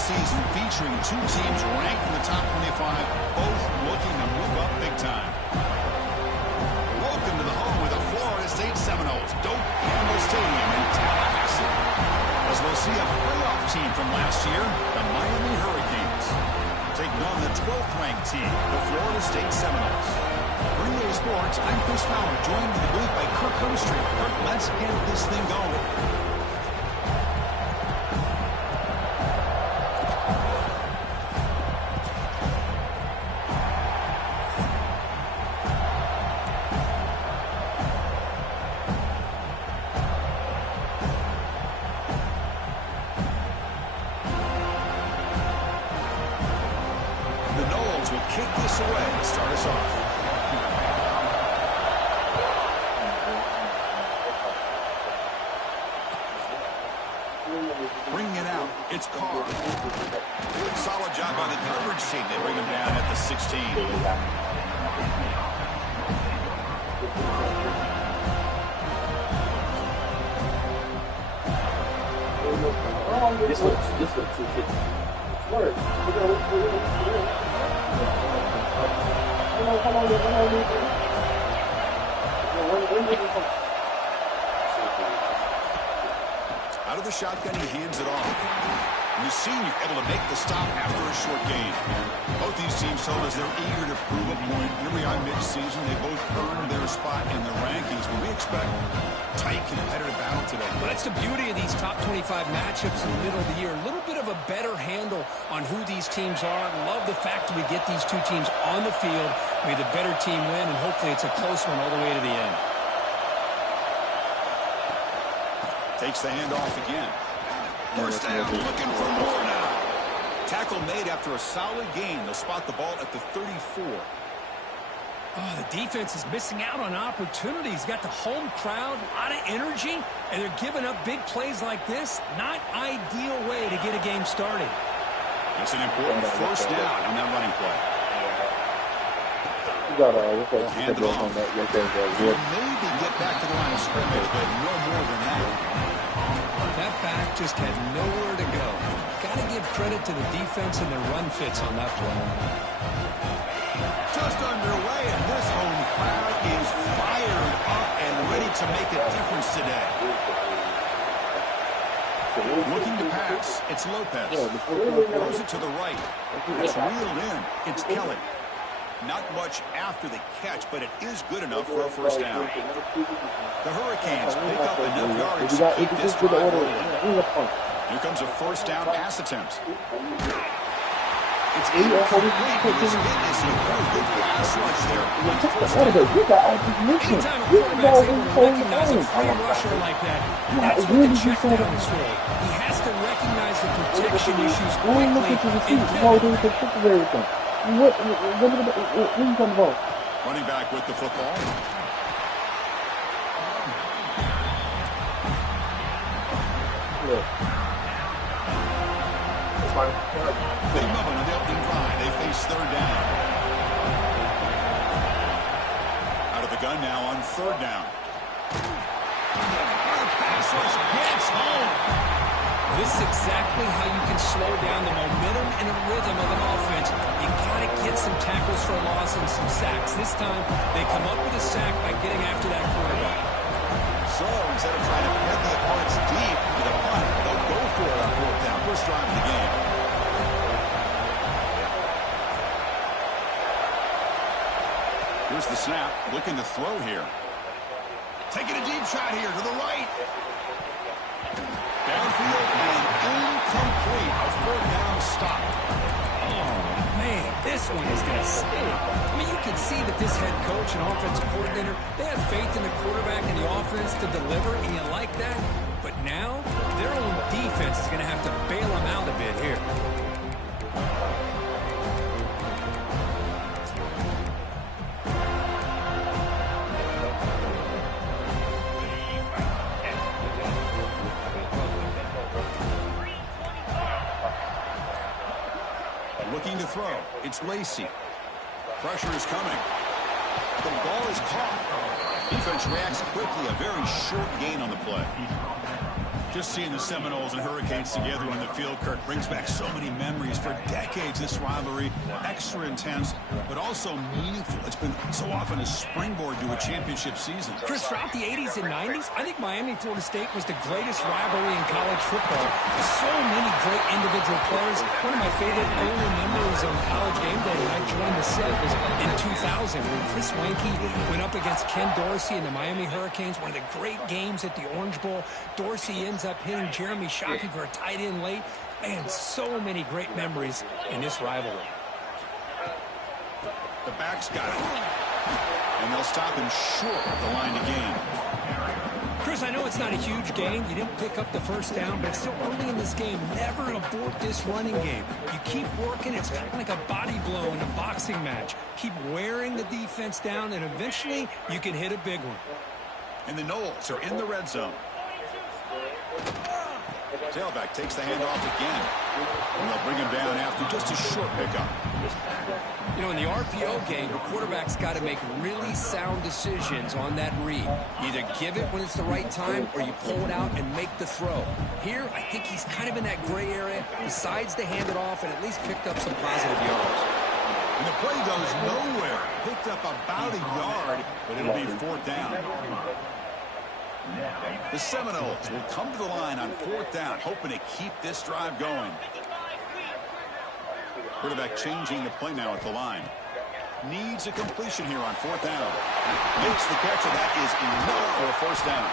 season featuring two teams ranked in the top 25, both looking to move up big time. Welcome to the home of the Florida State Seminoles, Doak Campbell Stadium in Tallahassee. As we'll see a playoff team from last year, the Miami Hurricanes, taking on the 12th ranked team, the Florida State Seminoles. For EA Sports, I'm Chris Fowler, joined in the booth by Kirk Homestreet. Kirk, let's get this thing going. Will kick this away to start us off. Bringing it out, it's Carr. Good solid job by the coverage team. They bring him down at the 16. This looks too fit. Work. Out of the shotgun, he hands it off. And the senior able to make the stop after a short gain. Both these teams told us they're eager to prove a point. Here we are mid-season. They both earned their spot in the rankings, but we expect tight, competitive battle today. Well, that's the beauty of these top 25 matchups in the middle of the year. A little bit of a better handle on who these teams are. Love the fact that we get these two teams on the field. May the better team win, and hopefully it's a close one all the way to the end. Takes the handoff again. First down, looking for more now. Tackle made after a solid gain. They'll spot the ball at the 34. Oh, the defense is missing out on opportunities. Got the home crowd, a lot of energy, and they're giving up big plays like this. Not ideal way to get a game started. It's an important first down on that running play. Hand it off. Maybe get back to the line of scrimmage, but no more than that. That back just had nowhere to go. Got to give credit to the defense and their run fits on that play. Just underway, and this home crowd is fired up and ready to make a difference today. Looking to pass, it's Lopez. Throws it to the right. It's reeled in. It's Kelly. Not much after the catch, but it is good enough for a first down. The Hurricanes pick up enough yards to keep this drive rolling. Here comes a first down pass attempt. It's incomplete. This is a very good pass rush there. Anytime a quarterback's able to recognize a free rusher like that, that's what the check down is for. He has to recognize the protection issues quickly and pivot. What are you talking about? Running back with the football. Big moment on the opening drive. They face third down. Out of the gun now on third down. Our pass rush gets home. This is exactly how you can slow down the momentum and a rhythm of an offense. You got to get some tackles for a loss and some sacks. This time, they come up with a sack by getting after that quarterback. So, instead of trying to pin the opponents deep with a punt, they'll go for it on fourth down. First drive of the game. Here's the snap. Looking to throw here. Taking a deep shot here to the right. Downfield and incomplete. A fourth down stop. Oh, man, this one is going to stay. I mean, you can see that this head coach and offensive coordinator, they have faith in the quarterback and the offense to deliver, and you like that. But now, their own defense is going to have to bail them out a bit here. Looking to throw. It's Lacey. Pressure is coming. The ball is caught. Defense reacts quickly. A very short gain on the play. Just seeing the Seminoles and Hurricanes together on the field, Kurt, brings back so many memories. For decades, this rivalry, extra intense, but also meaningful. It's been so often a springboard to a championship season. Chris, throughout the 80s and 90s, I think Miami-Florida State was the greatest rivalry in college football. So many great individual players. One of my favorite early memories on College Game Day when I joined the set was in 2000 when Chris Weinke went up against Ken Dorsey and the Miami Hurricanes. One of the great games at the Orange Bowl. Dorsey ends up hitting Jeremy Shockey for a tight end late. Man, so many great memories in this rivalry. The back's got it. And they'll stop him short of the line to gain. Chris, I know it's not a huge gain. You didn't pick up the first down, but it's still early in this game. Never abort this running game. You keep working. It's kind of like a body blow in a boxing match. Keep wearing the defense down, and eventually you can hit a big one. And the Noles are in the red zone. Tailback takes the handoff again. And they'll bring him down after just a short pickup. You know, in the RPO game, the quarterback's got to make really sound decisions on that read. Either give it when it's the right time or you pull it out and make the throw. Here, I think he's kind of in that gray area, decides to hand it off and at least picked up some positive yards. And the play goes nowhere. Picked up about a yard, but it'll be fourth down. The Seminoles will come to the line on fourth down, hoping to keep this drive going. Quarterback changing the play now at the line. Needs a completion here on fourth down. Makes the catch, and that is enough for a first down.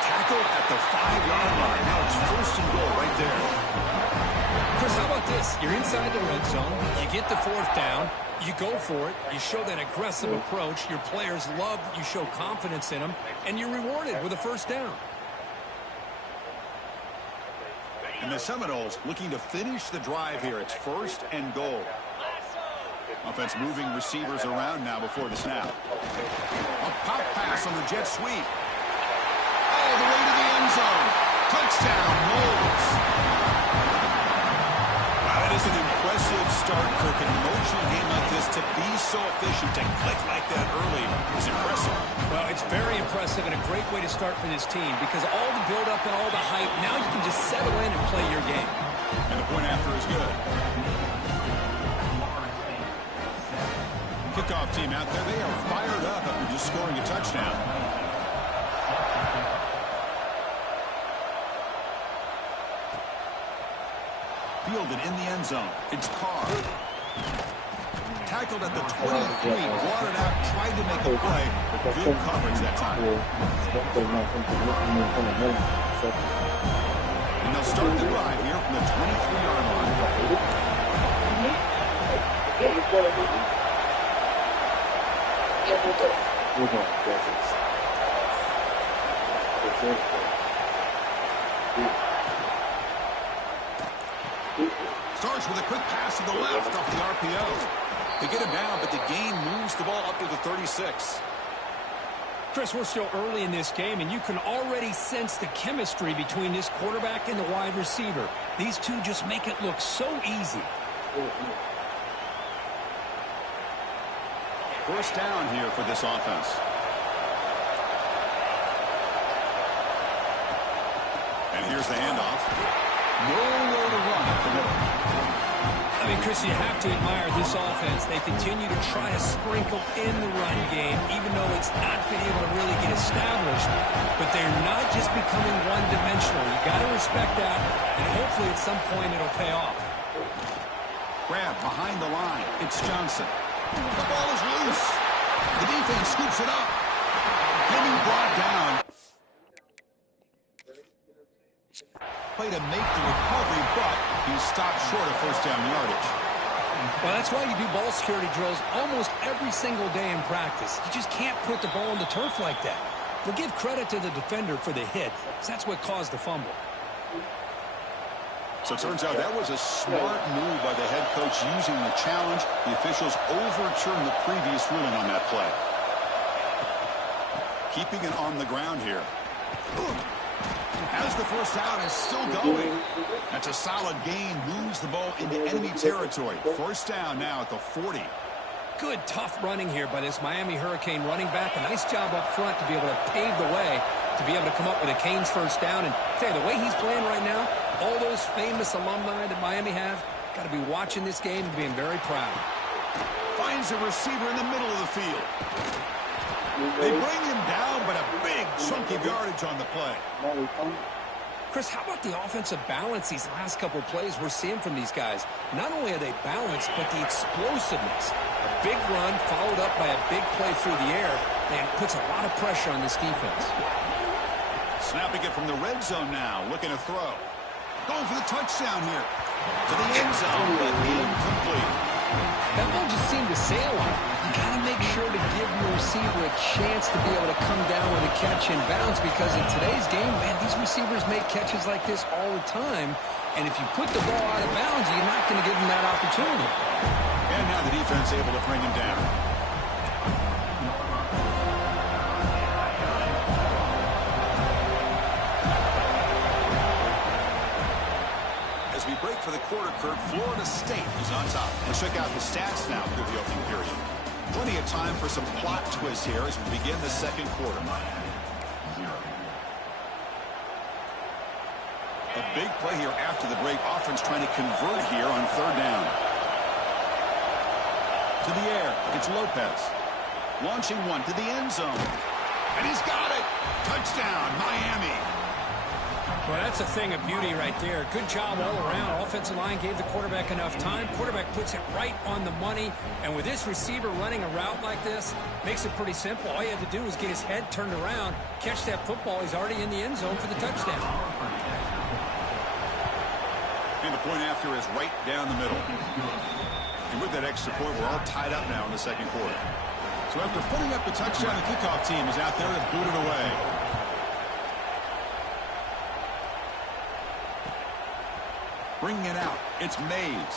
Tackled at the 5-yard line. Now it's first and goal right there. Chris, how about this? You're inside the red zone. You get the fourth down. You go for it. You show that aggressive approach. Your players love that you show confidence in them, and you're rewarded with a first down. And the Seminoles looking to finish the drive here. It's first and goal. Offense moving receivers around now before the snap. A pop pass on the jet sweep. All the way to the end zone. Touchdown, Noles. Wow, that is an impressive start, Kirk. An emotional game like this, to be so efficient, to click like that early is impressive. Well, it's very impressive and a great way to start for this team because all the build-up and all the hype, now you can just settle in and play your game. And the point after is good. Kickoff team out there, they are fired up after just scoring a touchdown. Fielded in the end zone. It's Carr. Tackled at the 23, brought it out, tried to make a play. Good coverage that time. And they'll start the drive here from the 23-yard line. Starts with a quick pass to the left off the RPO. They get him down, but the gain moves the ball up to the 36. Chris, we're still early in this game, and you can already sense the chemistry between this quarterback and the wide receiver. These two just make it look so easy. First down here for this offense. And here's the handoff. Nowhere to run at the middle. I mean, Chris, you have to admire this offense. They continue to try to sprinkle in the run game, even though it's not been able to really get established. But they're not just becoming one-dimensional. You got to respect that, and hopefully at some point it'll pay off. Grab behind the line. It's Johnson. The ball is loose. The defense scoops it up. Getting brought down. Play to make the recovery, but he stopped short of first down yardage. Well, that's why you do ball security drills almost every single day in practice. You just can't put the ball on the turf like that. We'll give credit to the defender for the hit, because that's what caused the fumble. So it turns out that was a smart move by the head coach using the challenge. The officials overturned the previous ruling on that play. Keeping it on the ground here. As the first down is still going. That's a solid gain. Moves the ball into enemy territory. First down now at the 40. Good, tough running here by this Miami Hurricane running back. A nice job up front to be able to pave the way. to be able to come up with a Canes first down. And tell you, the way he's playing right now, all those famous alumni that Miami have, got to be watching this game and being very proud. Finds a receiver in the middle of the field. They bring him down, but a big chunk of yardage on the play. Chris, how about the offensive balance these last couple of plays we're seeing from these guys? Not only are they balanced, but the explosiveness. A big run followed up by a big play through the air, and puts a lot of pressure on this defense. Snapping it from the red zone now, looking to throw. Going for the touchdown here. To the end zone, but incomplete. That ball just seemed to sail on. You got to make sure to give your receiver a chance to be able to come down with a catch in bounds, because in today's game, man, these receivers make catches like this all the time. And if you put the ball out of bounds, you're not going to give them that opportunity. And now the defense able to bring him down. As we break for the quarter, Kurt, Florida State is on top. Let's check out the stats now through the opening period. Plenty of time for some plot twists here as we begin the second quarter. A big play here after the break. Offense trying to convert here on third down. To the air. It's Lopez. Launching one to the end zone. And he's got it. Touchdown, Miami. Well, that's a thing of beauty right there. Good job all around. Offensive line gave the quarterback enough time. Quarterback puts it right on the money. And with this receiver running a route like this, makes it pretty simple. All you have to do is get his head turned around, catch that football. He's already in the end zone for the touchdown. And the point after is right down the middle. And with that extra point, we're all tied up now in the second quarter. So after putting up the touchdown, the kickoff team is out there to boot it away. Bringing it out, it's Mays.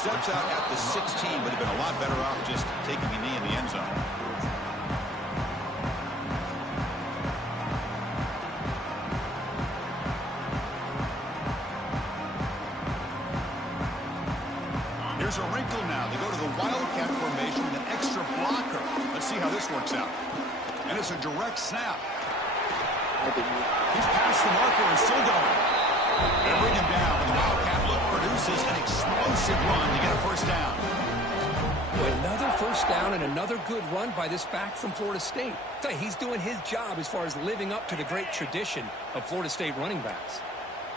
Steps out at the 16, but have been a lot better off just taking a knee in the end zone. Here's a wrinkle now. They go to the Wildcat formation with an extra blocker. Let's see how this works out. And it's a direct snap. He's past the marker and still going. They bring him down. The Wildcat look produces an explosive run to get a first down. Another first down and another good run by this back from Florida State. He's doing his job as far as living up to the great tradition of Florida State running backs.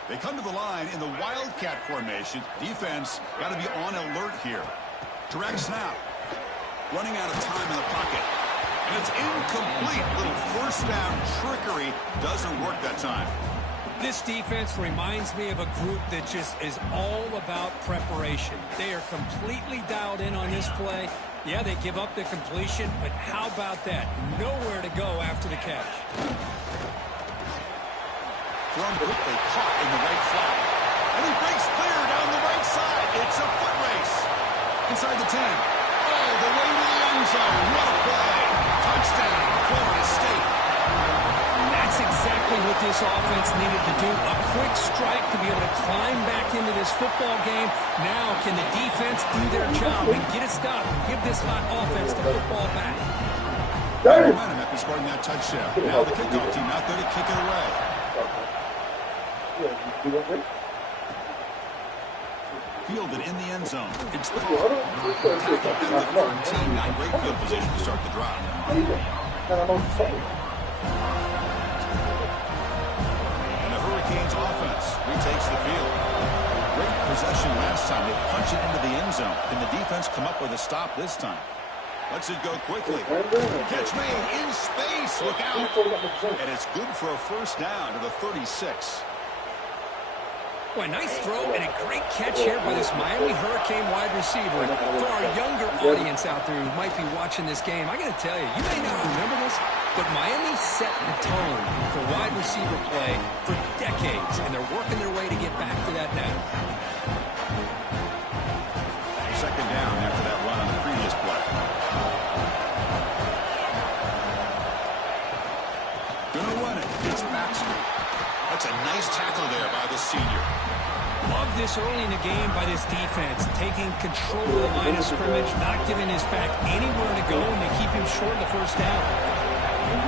They come to the line in the Wildcat formation. Defense got to be on alert here. Direct snap. Running out of time in the pocket. And it's incomplete. Little first down trickery doesn't work that time. This defense reminds me of a group that just is all about preparation. They are completely dialed in on this play. Yeah, they give up the completion, but how about that? Nowhere to go after the catch. Thrown quickly, caught in the right flat. And he breaks clear down the right side. It's a foot race. Inside the 10. All the way to the end zone. What a play. Touchdown, Florida State. That's exactly what this offense needed to do. A quick strike to be able to climb back into this football game. Now can the defense do their job and get it stopped? Give this hot offense the football back. Momentum after scoring that touchdown. Now the kickoff team out there to kick it away. Fielded in the end zone. It's the attacking at the 13. Not great field position to start the drive. And the Hurricanes offense retakes the field. Great possession last time. They punch it into the end zone. Can the defense come up with a stop this time? Lets it go quickly. Catch made in space. Look out. And it's good for a first down to the 36. Boy, nice throw and a great catch here by this Miami Hurricane wide receiver. For our younger audience out there who might be watching this game, I got to tell you, you may not remember this, but Miami set the tone for wide receiver play for decades, and they're working their way to get back to that now. Second down after that run on the previous play. Gonna run it. It's Baxter. A That's a nice tackle there by the senior. Love this early in the game by this defense, taking control of the line of scrimmage, not giving his back anywhere to go, and they keep him short of the first down.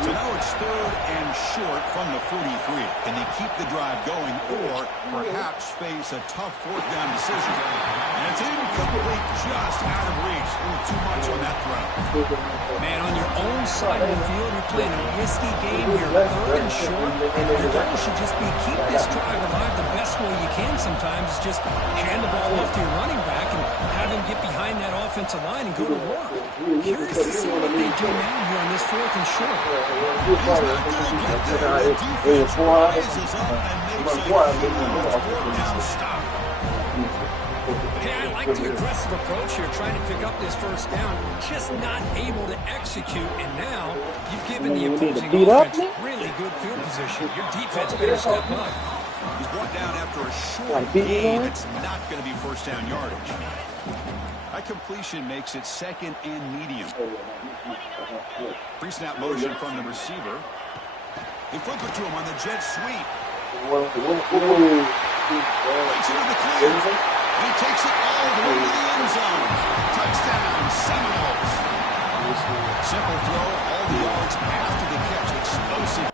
So now it's 3rd and short from the 43. Can they keep the drive going or perhaps face a tough 4th down decision? And it's incomplete, just out of reach. A little too much on that throw. Man, on your own side of the field, you're playing a risky game here, 3rd and short. Your goal should just be keep this drive alive the best way you can sometimes. Is just hand the ball off to your running back and have him get behind that offensive line and go to work. Curious to see what they do now here on this 4th and short. He's not going to get there. The defense rises up and makes a huge 4th down stop. Hey, I like the aggressive approach here, trying to pick up this first down, just not able to execute, and now you've given the opposing offense really good field position. Your defense better step up. He's brought down after a short gain. It's not going to be first down yardage. That completion makes it 2nd and medium. Pre-snap motion from the receiver. They flip it to him on the jet sweep. Takes it to the clear. He takes it all the way to the end zone. Touchdown, Seminoles. Simple throw, all the yards after the catch. Explosive.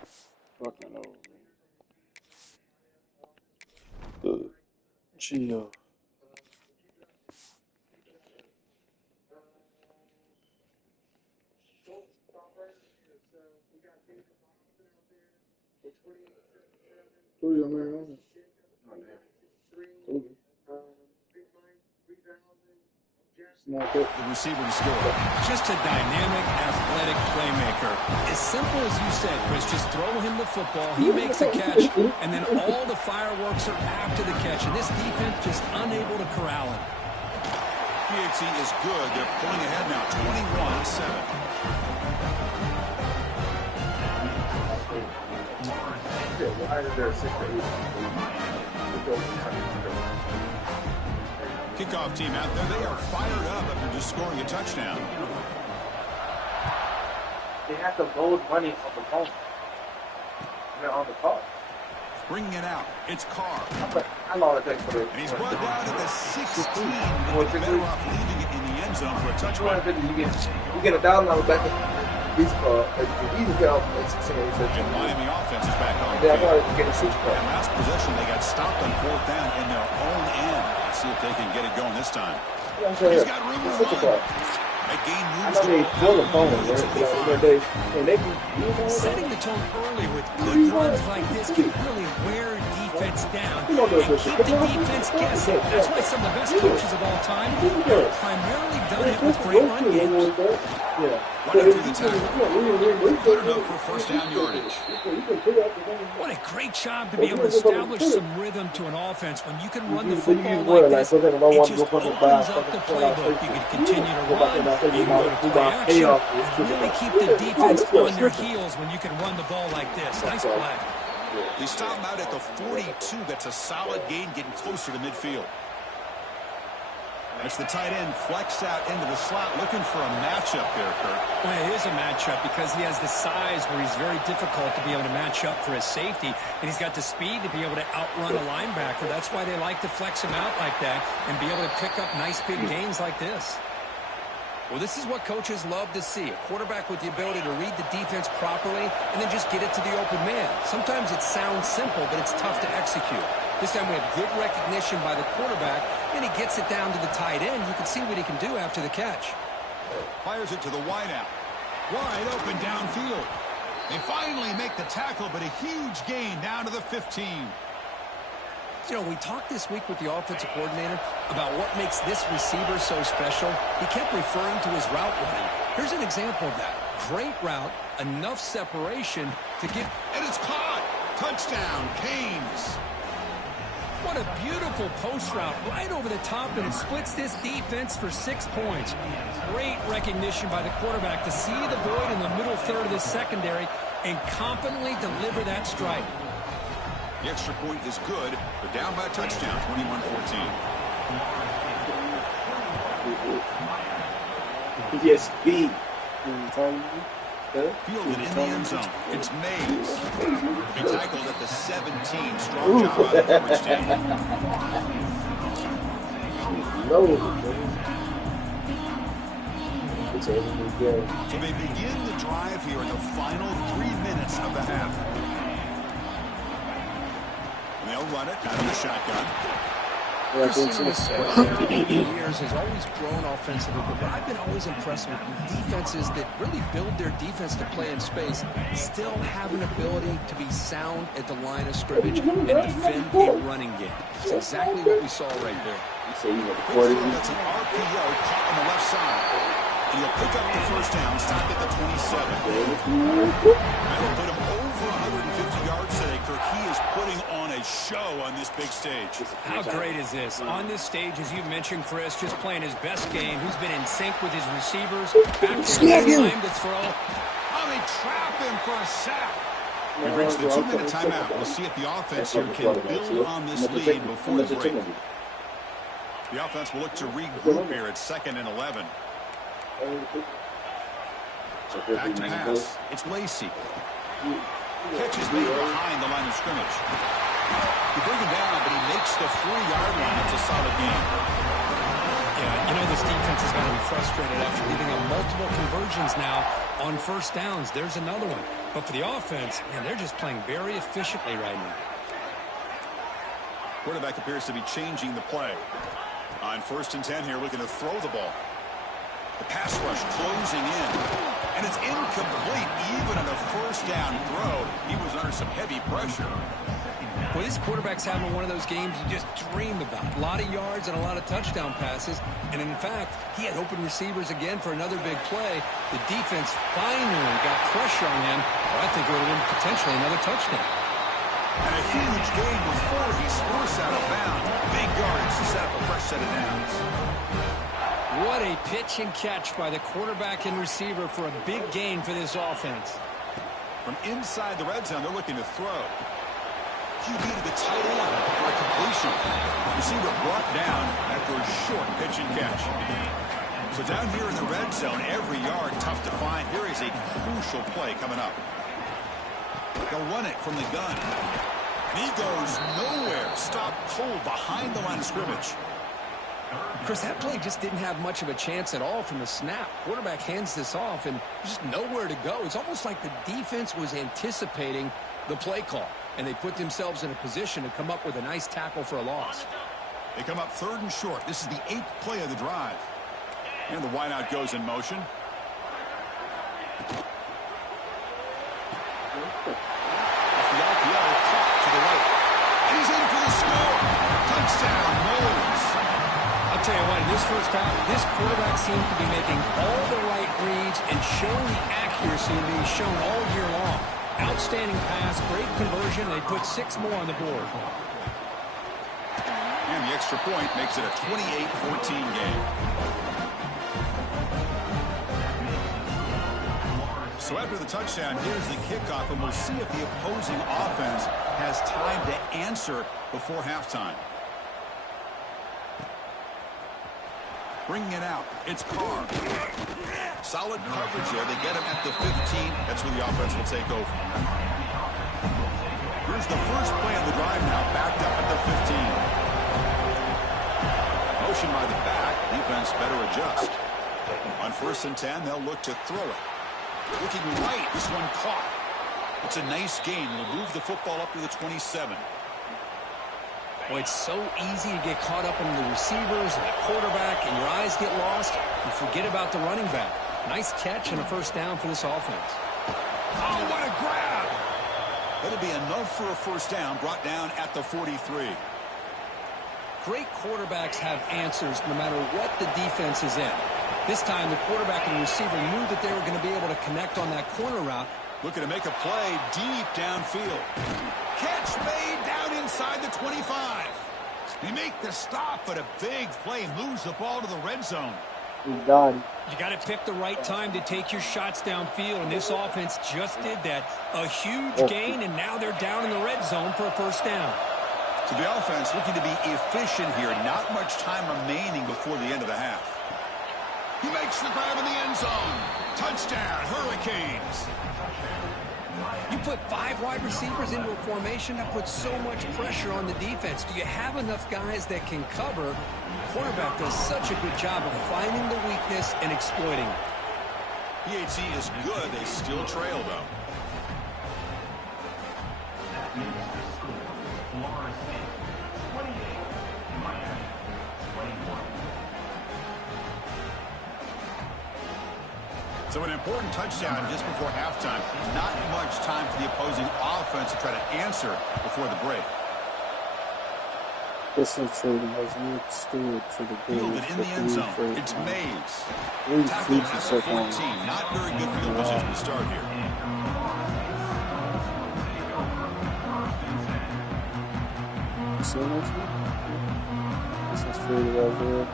Fucking over. Good. Chill. Who you man? The receiver to score. Just a dynamic, athletic playmaker. As simple as you said, Chris, just throw him the football, he makes a catch, and then all the fireworks are after the catch, and this defense just unable to corral him. PHC is good. They're pulling ahead now, 21-7. Why is there 6 to 8? Kickoff team out there. They are fired up after just scoring a touchdown. They have to load money on the phone. They're on the call. Bringing it out. It's Carr. I know it takes for it. And he's brought down at the 16. They're better off leaving it in the end zone for a touchdown. You get a $1,000 back in these cars. You can get off the 16. And Miami offense is back on. Yeah, I got to get a 6 car. And last possession, they got stopped on 4th down in their own end. Let's see if they can get it going this time. Yeah, he's got room to run. That game moves the ball. Setting the tone early with good runs like this can really wear a defense down and keep the defense guessing. That's why some of the best coaches of all time have primarily done it with great run games. Right after the tackle. Good enough for first down yardage. What a great job to be able to establish some rhythm to an offense. When you can run the football like this, it just opens up the playbook. You can continue to run, you can go to play action, and really keep the defense on their heels when you can run the ball like this. Nice play. They stop him out at the 42. That's a solid gain, getting closer to midfield. As the tight end flex out into the slot, looking for a matchup there, Kurt. Well, it is a matchup because he has the size where he's very difficult to be able to match up for his safety, and he's got the speed to be able to outrun a linebacker. That's why they like to flex him out like that and be able to pick up nice big gains like this. Well, this is what coaches love to see, a quarterback with the ability to read the defense properly and then just get it to the open man. Sometimes it sounds simple, but it's tough to execute. This time we have good recognition by the quarterback, and he gets it down to the tight end. You can see what he can do after the catch. Fires it to the wideout. Wide open downfield. They finally make the tackle, but a huge gain down to the 15. You know, we talked this week with the offensive coordinator about what makes this receiver so special. He kept referring to his route running. Here's an example of that. Great route, enough separation to get... And it's caught! Touchdown, Canes! What a beautiful post route right over the top, and it splits this defense for 6 points. Great recognition by the quarterback to see the void in the middle third of the secondary and confidently deliver that strike. The extra point is good. They're down by a touchdown, 21-14. Yes, B. Fielded in the end zone. It's Mays. He tackled at the 17. Strong job on the coverage team. So they begin the drive here in the final 3 minutes of the half. And they'll run it out of the shotgun. Christian years has always grown offensively, but I've been always impressed with defenses that really build their defense to play in space, still have an ability to be sound at the line of scrimmage and defend a running game. It's exactly what we saw right there. That's an RPO caught on the left side. And he'll pick up the first down, stop at the 27. That'll put him over 150 yards today, Kirk. He is putting on a show on this big stage. How great is this? On this stage, as you mentioned, Chris, just playing his best game. He's been in sync with his receivers. Back there, time to throw. Oh, they trap him for a sack. We've reached the 2-minute timeout. We'll see if the offense here can build on this lead before the break. The offense will look to regroup here at 2nd and 11. Back to pass. It's Lacey. Catch is made behind the line of scrimmage. He brings him down, but he makes the 4-yard line. It's a solid game. Yeah, you know this defense is going to be frustrated after giving up multiple conversions now on first downs. There's another one. But for the offense, man, they're just playing very efficiently right now. Quarterback appears to be changing the play. On 1st and 10 here, looking to throw the ball. The pass rush closing in. And it's incomplete even on a first down throw. He was under some heavy pressure. Well, this quarterback's having one of those games you just dream about. A lot of yards and a lot of touchdown passes. And in fact, he had open receivers again for another big play. The defense finally got pressure on him. Well, I think it would have been potentially another touchdown. And a huge gain before he's forced out of bounds. Big yardage to set up a fresh set of downs. What a pitch and catch by the quarterback and receiver for a big gain for this offense. From inside the red zone, they're looking to throw. QB to the tight end for a completion. Receiver brought down after a short pitch and catch. So down here in the red zone, every yard tough to find. Here is a crucial play coming up. They'll run it from the gun. And he goes nowhere. Stopped cold behind the line of scrimmage. Chris, that play just didn't have much of a chance at all from the snap. Quarterback hands this off, and there's just nowhere to go. It's almost like the defense was anticipating the play call, and they put themselves in a position to come up with a nice tackle for a loss. They come up 3rd and short. This is the 8th play of the drive. And the wideout goes in motion. Off the RPO, caught to the right. And he's in for the score. Touchdown, Knowles. I'll tell you what, in this first half, this quarterback seems to be making all the right reads and showing the accuracy that he's shown all year long. Outstanding pass, great conversion. They put 6 more on the board. And the extra point makes it a 28-14 game. So after the touchdown, here's the kickoff, and we'll see if the opposing offense has time to answer before halftime. Bringing it out, it's Carr. Solid coverage there. They get him at the 15. That's where the offense will take over. Here's the first play of the drive now, backed up at the 15. Motion by the back. Defense better adjust. On 1st and 10, they'll look to throw it. Looking right, this one caught. It's a nice gain. We'll move the football up to the 27. Well, it's so easy to get caught up in the receivers and the quarterback, and your eyes get lost. You forget about the running back. Nice catch and a first down for this offense. Oh, what a grab! That'll be enough for a first down, brought down at the 43. Great quarterbacks have answers no matter what the defense is in. This time, the quarterback and receiver knew that they were going to be able to connect on that corner route. Looking to make a play deep downfield. Catch made down inside the 25. They make the stop, but a big play moves the ball to the red zone. He's done. You got to pick the right time to take your shots downfield, and this offense just did that. A huge gain, and now they're down in the red zone for a first down. So the offense looking to be efficient here. Not much time remaining before the end of the half. He makes the grab in the end zone. Touchdown, Hurricanes. You put 5 wide receivers into a formation that puts so much pressure on the defense. Do you have enough guys that can cover? Quarterback does such a good job of finding the weakness and exploiting it. PAT is good. They still trail, though. So an important touchdown just before halftime. Not much time for the opposing offense to try to answer before the break. This is true. Stewart for the Fielded in the end zone. It's Mays. Tackled at the 14. Not very good field position to start here. See next one? This is true right here.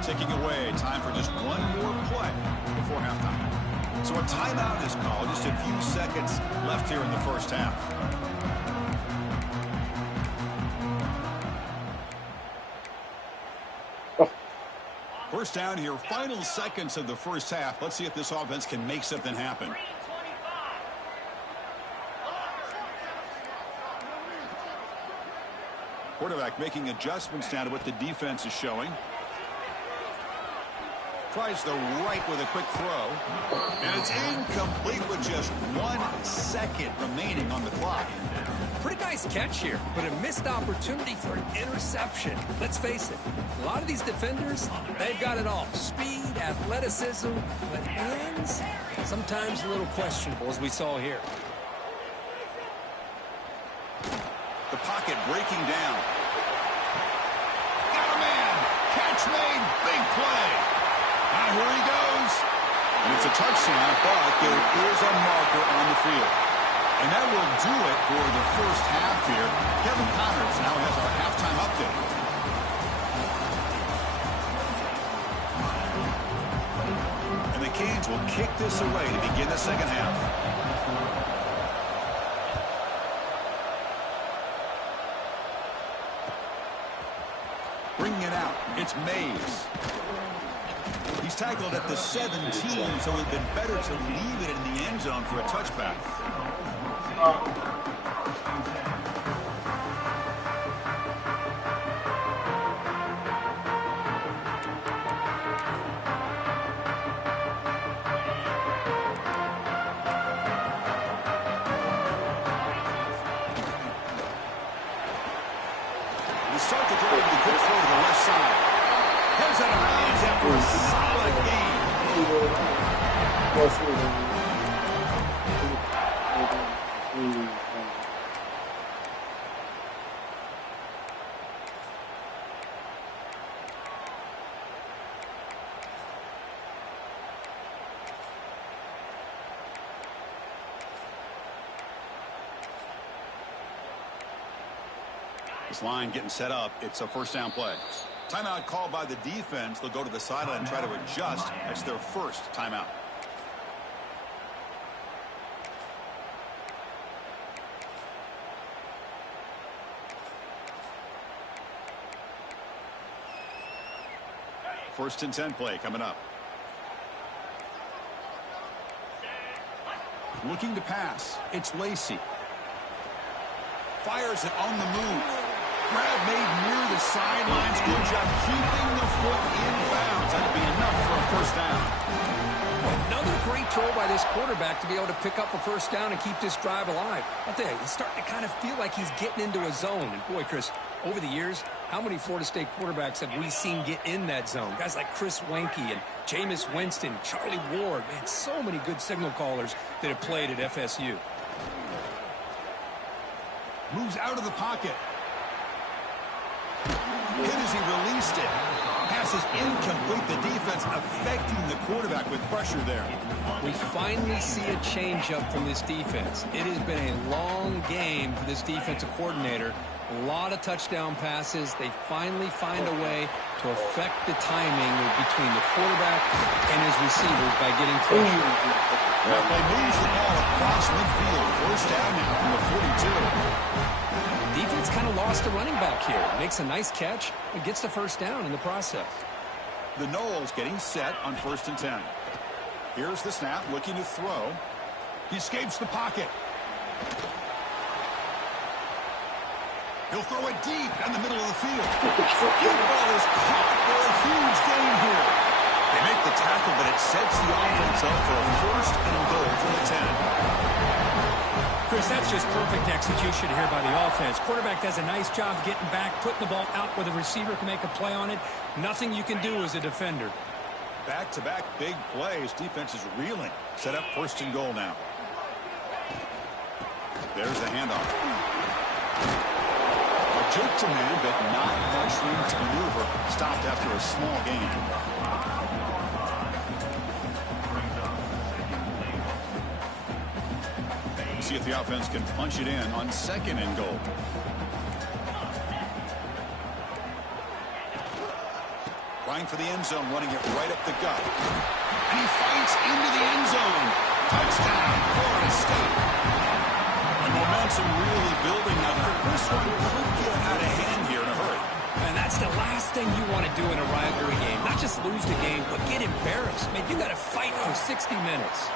Ticking away. Time for just one more play before halftime. So a timeout is called. Just a few seconds left here in the first half. First down here. Final seconds of the first half. Let's see if this offense can make something happen. Quarterback making adjustments now to what the defense is showing. Tries the right with a quick throw. And it's incomplete with just 1 second remaining on the clock. Pretty nice catch here, but a missed opportunity for an interception. Let's face it, a lot of these defenders, they've got it all. Speed, athleticism, but hands, sometimes a little questionable, as we saw here. The pocket breaking down. Got a man. Catch made. Big play. Now here he goes. And it's a touchdown, but there is a marker on the field. And that will do it for the first half here. Kevin Connors now has our halftime update. And the Canes will kick this away to begin the second half. Bringing it out, it's Mays. He's tackled at the 17, so it would have been better to leave it in the end zone for a touchback. They start the drive with a quick throw to the left side. Heads out of bounds after a solid game. This line getting set up. It's a first down play. Timeout called by the defense. They'll go to the sideline and try to adjust. That's their first timeout. First and 10 play coming up. Looking to pass. It's Lacey. Fires it on the move. Grab made near the sidelines. Good job keeping the foot in bounds. That'll be enough for a first down. Another great throw by this quarterback to be able to pick up a first down and keep this drive alive. I'll tell you, he's starting to kind of feel like he's getting into a zone. And boy, Chris, over the years, how many Florida State quarterbacks have we seen get in that zone? Guys like Chris Wenke and Jameis Winston, Charlie Ward. Man, so many good signal callers that have played at FSU. Moves out of the pocket. Hit as he released it. Pass is incomplete. The defense affecting the quarterback with pressure there. We finally see a changeup from this defense. It has been a long game for this defensive coordinator. A lot of touchdown passes. They finally find a way to affect the timing between the quarterback and his receivers by getting pressure. That play moves the ball across midfield. First down now from the 42. defense kind of lost a running back here. Makes a nice catch and gets the first down in the process. The Knowles getting set on 1st and 10. Here's the snap, looking to throw. He escapes the pocket. He'll throw it deep down the middle of the field. Field ball is caught for a huge gain here. They make the tackle, but it sets the offense up for a 1st and goal from the 10. Chris, that's just perfect execution here by the offense. Quarterback does a nice job getting back, putting the ball out where the receiver can make a play on it. Nothing you can do as a defender. Back-to-back big plays. Defense is reeling. Set up 1st and goal now. There's the handoff. A joke to man, but not much room to maneuver. Stopped after a small gain. See if the offense can punch it in on 2nd and goal. Trying for the end zone, running it right up the gut. And he fights into the end zone. Touchdown, Florida State. And momentum really building up. This one could get out of hand here in a hurry. And that's the last thing you want to do in a rivalry game. Not just lose the game, but get embarrassed. Man, you got to fight for 60 minutes.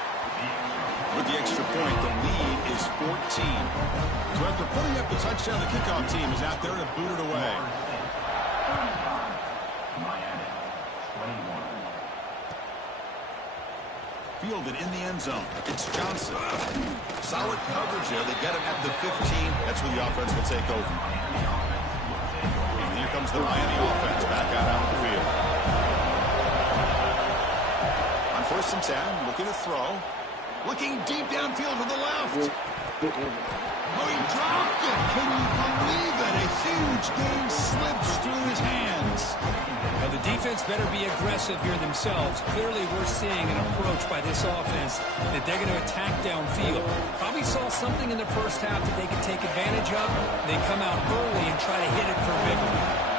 With the extra point, the lead is 14. So after putting up the touchdown, the kickoff team is out there to boot it away. Fielded in the end zone. It's Johnson. Solid coverage there. They get him at the 15. That's where the offense will take over. And here comes the Miami offense back out on the field. On 1st and 10, looking to throw. Looking deep downfield to the left. Oh, he dropped it. Can you believe that? A huge gain slips through his hands. Now, the defense better be aggressive here themselves. Clearly, we're seeing an approach by this offense that they're going to attack downfield. Probably saw something in the first half that they could take advantage of. They come out early and try to hit it for big one.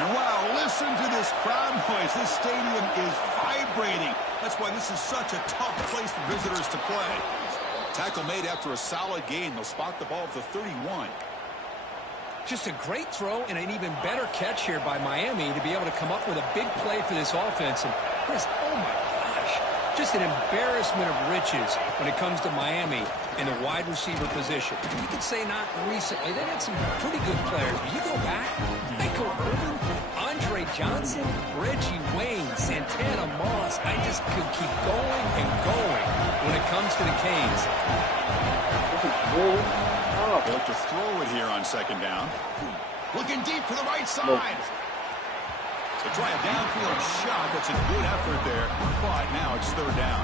And wow, listen to this crowd noise. This stadium is vibrating. That's why this is such a tough place for visitors to play. Tackle made after a solid gain. They'll spot the ball at the 31. Just a great throw and an even better catch here by Miami to be able to come up with a big play for this offense. And Chris, oh my gosh, just an embarrassment of riches when it comes to Miami in the wide receiver position. You could say not recently. They had some pretty good players. But you go back, Michael Irvin, Andre Johnson, Reggie Wayne, Santana Moss. I just could keep going and going when it comes to the Canes. Built to throw it here on 2nd down. Looking deep to the right side. They try a downfield shot. That's a good effort there. But now it's 3rd down.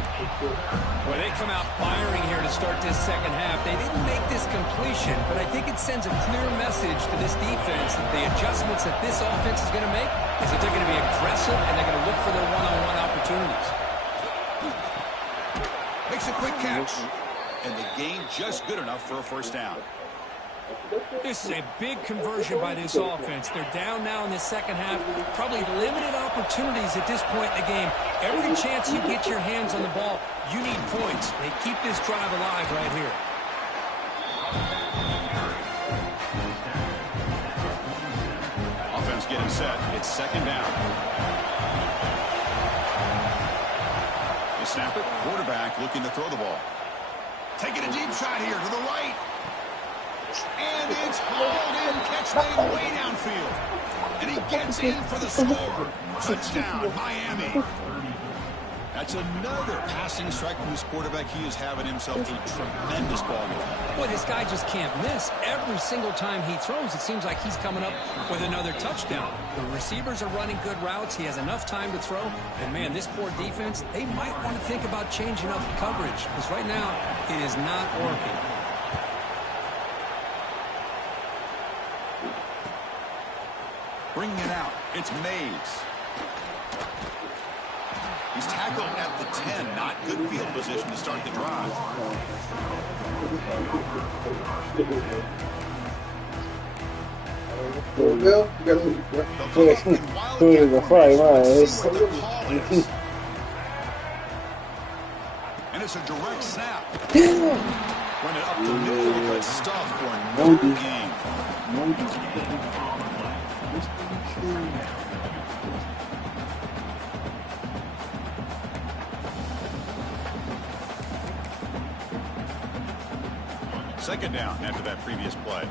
Well, they come out firing here to start this second half. They didn't make this completion, but I think it sends a clear message to this defense that the adjustments that this offense is going to make is that they're going to be aggressive and they're going to look for their one-on-one opportunities. Makes a quick catch. And the gain just good enough for a 1st down. This is a big conversion by this offense. They're down now in the second half. Probably limited opportunities at this point in the game. Every chance you get your hands on the ball, you need points. They keep this drive alive right here. Offense getting set. It's 2nd down. They snap it. Quarterback looking to throw the ball. Taking a deep shot here to the right. And it's hauled in. Catch made way downfield. And he gets in for the score. Touchdown, Miami. That's another passing strike from this quarterback. He is having himself a tremendous ball game. Boy, this guy just can't miss. Every single time he throws, it seems like he's coming up with another touchdown. The receivers are running good routes. He has enough time to throw. And, man, this poor defense, they might want to think about changing up the coverage because right now it is not working. Bringing it out. It's Mays. He's tackled at the 10. Not good field position to start the drive. And it's a direct snap. Run it up the middle, but stuff for no Modi. gain. Modi. Second down after that previous play.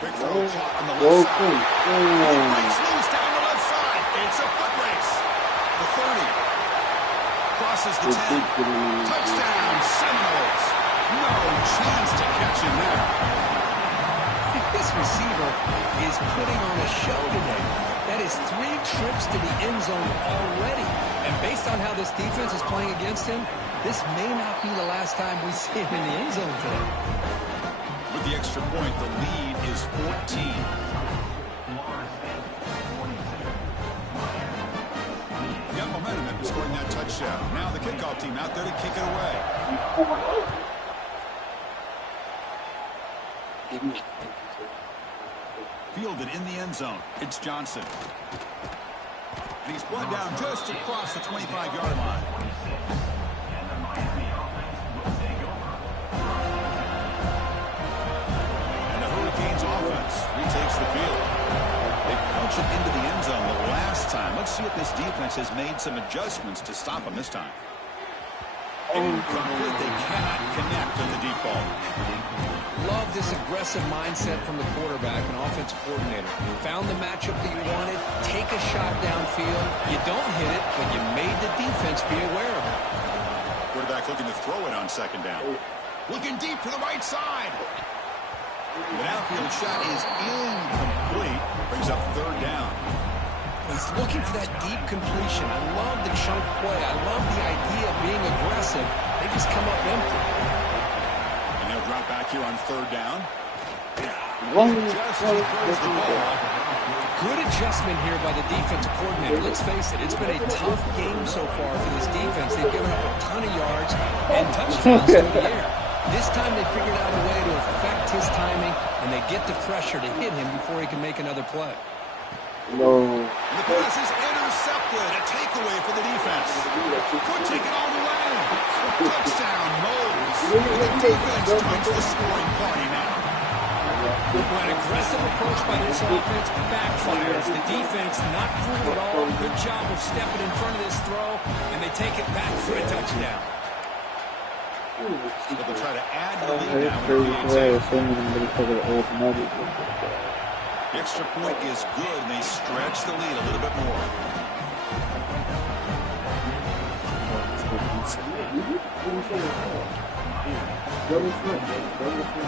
Big throw caught on the left side. He breaks loose down the left side. It's a foot race. The 30. Crosses the 10. Touchdown, Seminoles. No chance to catch him there. This receiver is putting on a show today. That is 3 trips to the end zone already. And based on how this defense is playing against him, this may not be the last time we see him in the end zone today. With the extra point, the lead is 14. Got momentum after scoring that touchdown. Now the kickoff team out there to kick it away. Fielded in the end zone. It's Johnson. And he's brought down just across the 25-yard line. And the Hurricanes offense retakes the field. They punch it into the end zone the last time. Let's see if this defense has made some adjustments to stop them this time. Incomplete. They cannot connect on the deep ball. Love this aggressive mindset from the quarterback and offensive coordinator. Found the matchup that you wanted, take a shot downfield. You don't hit it, but you made the defense be aware of it. Quarterback looking to throw it on second down. Looking deep to the right side. The downfield shot is incomplete. Brings up third down. He's looking for that deep completion. I love the chunk play. I love the idea of being aggressive. They just come up empty. And he'll drop back here on third down. Just throws the ball. Good adjustment here by the defensive coordinator. Let's face it, it's been a tough game so far for this defense. They've given up a ton of yards and touchdowns through the air. This time they figured out a way to affect his timing, and they get the pressure to hit him before he can make another play. No. The pass is intercepted. A takeaway for the defense. Could take it all the way. Touchdown, Moles. The defense joins the scoring party now. An aggressive approach by this offense backfires. The defense not fooled at all. Good job of stepping in front of this throw, and they take it back for a touchdown. But they'll try to add to the lead now. The extra point is good, and they stretch the lead a little bit more.